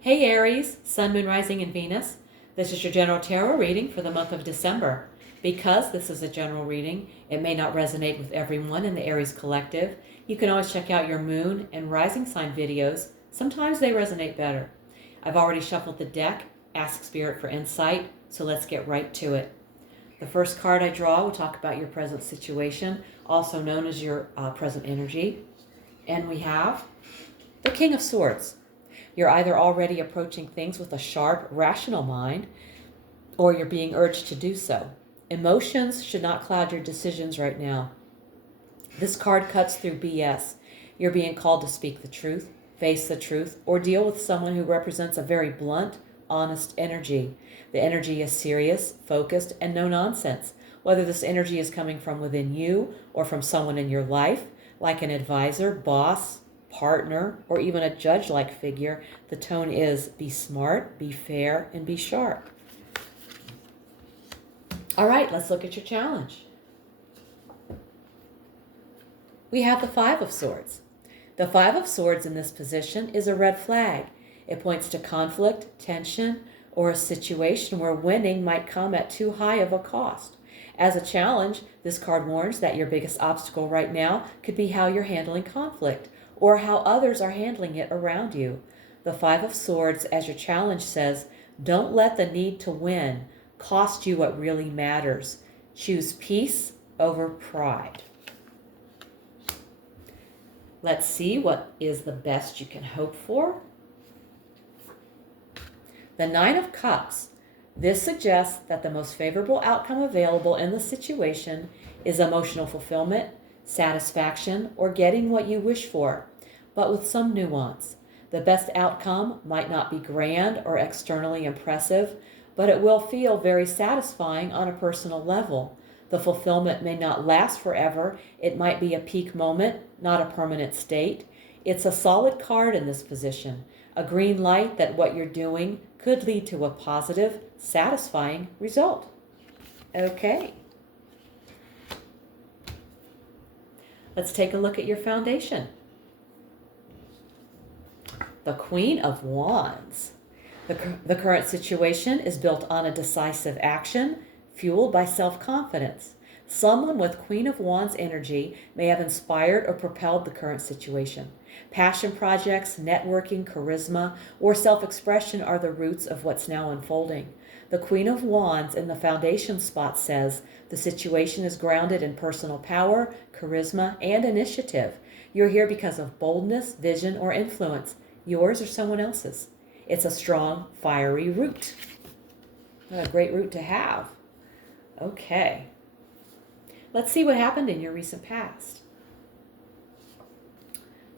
Hey Aries, Sun, Moon, Rising, and Venus. This is your general tarot reading for the month of December. Because this is a general reading, it may not resonate with everyone in the Aries collective. You can always check out your Moon and Rising sign videos. Sometimes they resonate better. I've already shuffled the deck, ask Spirit for insight, so let's get right to it. The first card I draw will talk about your present situation, also known as your present energy. And we have the King of Swords. You're either already approaching things with a sharp, rational mind, or you're being urged to do so. Emotions should not cloud your decisions right now. This card cuts through BS. You're being called to speak the truth, face the truth, or deal with someone who represents a very blunt, honest energy. The energy is serious, focused, and no nonsense. Whether this energy is coming from within you or from someone in your life, like an advisor, boss, partner, or even a judge-like figure, the tone is be smart, be fair, and be sharp. All right, let's look at your challenge. We have the Five of Swords. The Five of Swords in this position is a red flag. It points to conflict, tension, or a situation where winning might come at too high of a cost. As a challenge, this card warns that your biggest obstacle right now could be how you're handling conflict, or how others are handling it around you. The Five of Swords, as your challenge says, don't let the need to win cost you what really matters. Choose peace over pride. Let's see what is the best you can hope for. The Nine of Cups. This suggests that the most favorable outcome available in the situation is emotional fulfillment, satisfaction, or getting what you wish for, but with some nuance. The best outcome might not be grand or externally impressive, but it will feel very satisfying on a personal level. The fulfillment may not last forever. It might be a peak moment, not a permanent state. It's a solid card in this position, a green light that what you're doing could lead to a positive, satisfying result. Okay. Let's take a look at your foundation. The Queen of Wands. The current situation is built on a decisive action, fueled by self-confidence. Someone with Queen of Wands energy may have inspired or propelled the current situation. Passion projects, networking, charisma, or self-expression are the roots of what's now unfolding. The Queen of Wands in the foundation spot says the situation is grounded in personal power, charisma, and initiative. You're here because of boldness, vision, or influence, yours or someone else's. It's a strong, fiery root. What a great root to have. Okay. Let's see what happened in your recent past.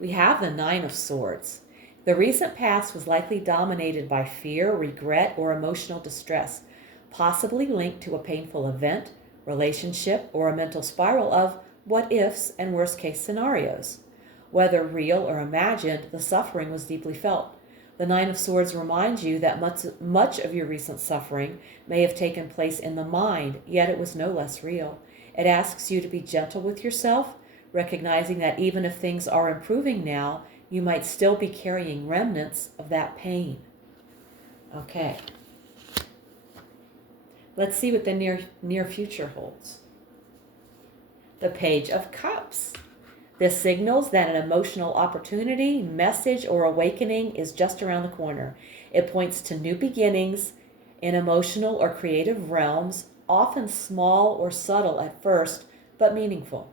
We have the Nine of Swords. The recent past was likely dominated by fear, regret, or emotional distress, possibly linked to a painful event, relationship, or a mental spiral of what-ifs and worst-case scenarios. Whether real or imagined, the suffering was deeply felt. The Nine of Swords reminds you that much of your recent suffering may have taken place in the mind, yet it was no less real. It asks you to be gentle with yourself, recognizing that even if things are improving now, you might still be carrying remnants of that pain. Okay. Let's see what the near future holds. The Page of Cups. This signals that an emotional opportunity, message, or awakening is just around the corner. It points to new beginnings in emotional or creative realms, often small or subtle at first, but meaningful.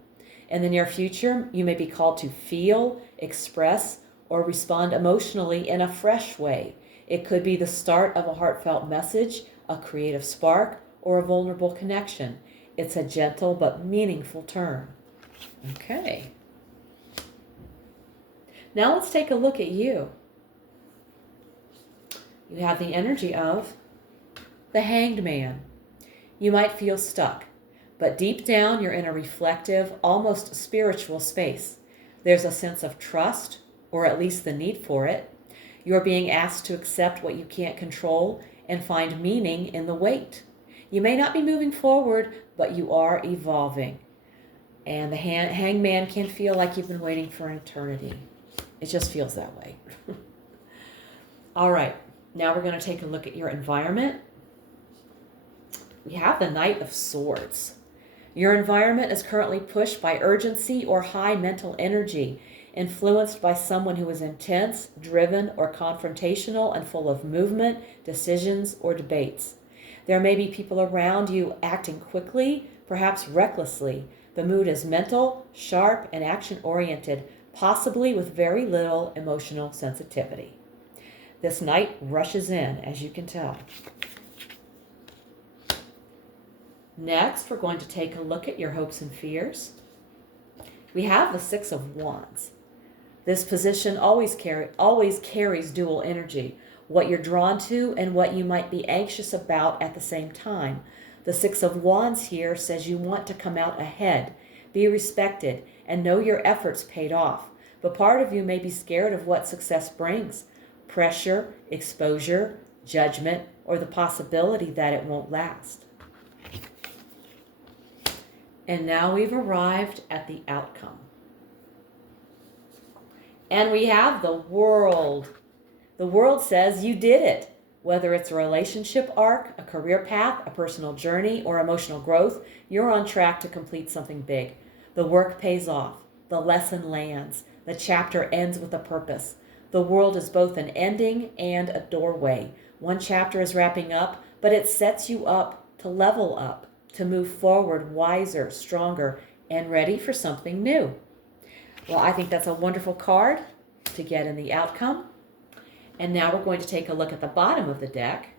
In the near future, you may be called to feel, express, or respond emotionally in a fresh way. It could be the start of a heartfelt message, a creative spark, or a vulnerable connection. It's a gentle but meaningful turn. Okay. Now let's take a look at you. You have the energy of the Hanged Man. You might feel stuck, but deep down you're in a reflective, almost spiritual space. There's a sense of trust, or at least the need for it. You're being asked to accept what you can't control and find meaning in the wait. You may not be moving forward, but you are evolving. And the hangman can feel like you've been waiting for an eternity. It just feels that way. All right, now we're going to take a look at your environment. We have the Knight of Swords. Your environment is currently pushed by urgency or high mental energy, influenced by someone who is intense, driven, or confrontational and full of movement, decisions, or debates. There may be people around you acting quickly, perhaps recklessly. The mood is mental, sharp, and action-oriented, possibly with very little emotional sensitivity. This Knight rushes in, as you can tell. Next, we're going to take a look at your hopes and fears. We have the Six of Wands. This position always carries dual energy, what you're drawn to and what you might be anxious about at the same time. The Six of Wands here says you want to come out ahead, be respected, and know your efforts paid off. But part of you may be scared of what success brings: pressure, exposure, judgment, or the possibility that it won't last. And now we've arrived at the outcome. And we have the World. The World says you did it. Whether it's a relationship arc, a career path, a personal journey, or emotional growth, you're on track to complete something big. The work pays off. The lesson lands. The chapter ends with a purpose. The World is both an ending and a doorway. One chapter is wrapping up, but it sets you up to level up, to move forward wiser, stronger, and ready for something new. Well, I think that's a wonderful card to get in the outcome. And now we're going to take a look at the bottom of the deck.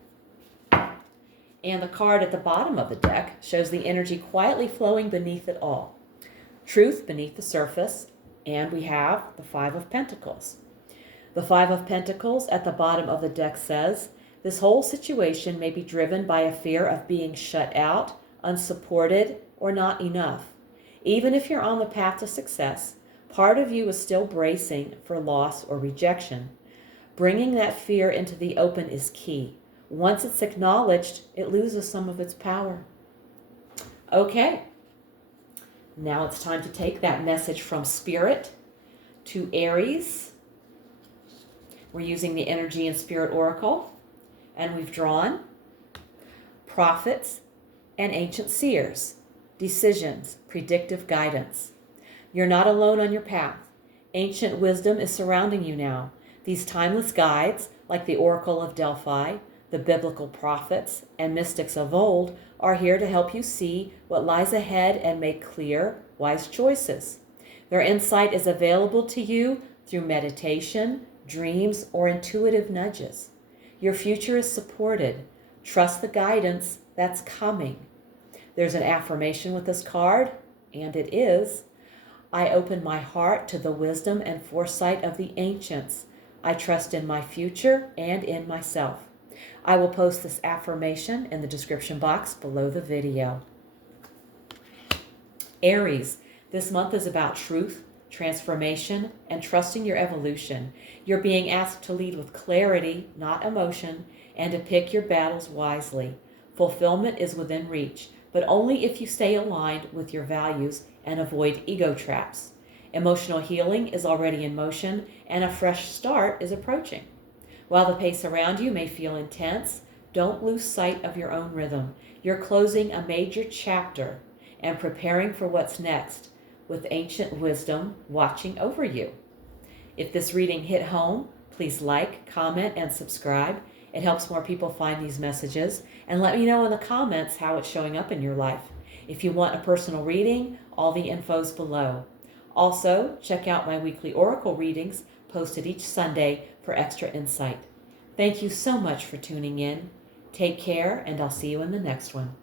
And the card at the bottom of the deck shows the energy quietly flowing beneath it all. Truth beneath the surface. And we have the Five of Pentacles. The Five of Pentacles at the bottom of the deck says, this whole situation may be driven by a fear of being shut out, unsupported, or not enough. Even if you're on the path to success, part of you is still bracing for loss or rejection. Bringing that fear into the open is key. Once it's acknowledged, it loses some of its power. Okay, now it's time to take that message from Spirit to Aries. We're using the Energy and Spirit Oracle, and we've drawn prophets and ancient seers, decisions, predictive guidance. You're not alone on your path. Ancient wisdom is surrounding you now. These timeless guides, like the Oracle of Delphi, the biblical prophets, and mystics of old, are here to help you see what lies ahead and make clear, wise choices. Their insight is available to you through meditation, dreams, or intuitive nudges. Your future is supported. Trust the guidance that's coming. There's an affirmation with this card, and it is, I open my heart to the wisdom and foresight of the ancients. I trust in my future and in myself. I will post this affirmation in the description box below the video. Aries, this month is about truth, transformation, and trusting your evolution. You're being asked to lead with clarity, not emotion, and to pick your battles wisely. Fulfillment is within reach, but only if you stay aligned with your values and avoid ego traps. Emotional healing is already in motion, and a fresh start is approaching. While the pace around you may feel intense, don't lose sight of your own rhythm. You're closing a major chapter and preparing for what's next, with ancient wisdom watching over you. If this reading hit home, please like, comment, and subscribe. It helps more people find these messages. And let me know in the comments how it's showing up in your life. If you want a personal reading, all the info's below. Also, check out my weekly oracle readings posted each Sunday for extra insight. Thank you so much for tuning in. Take care, and I'll see you in the next one.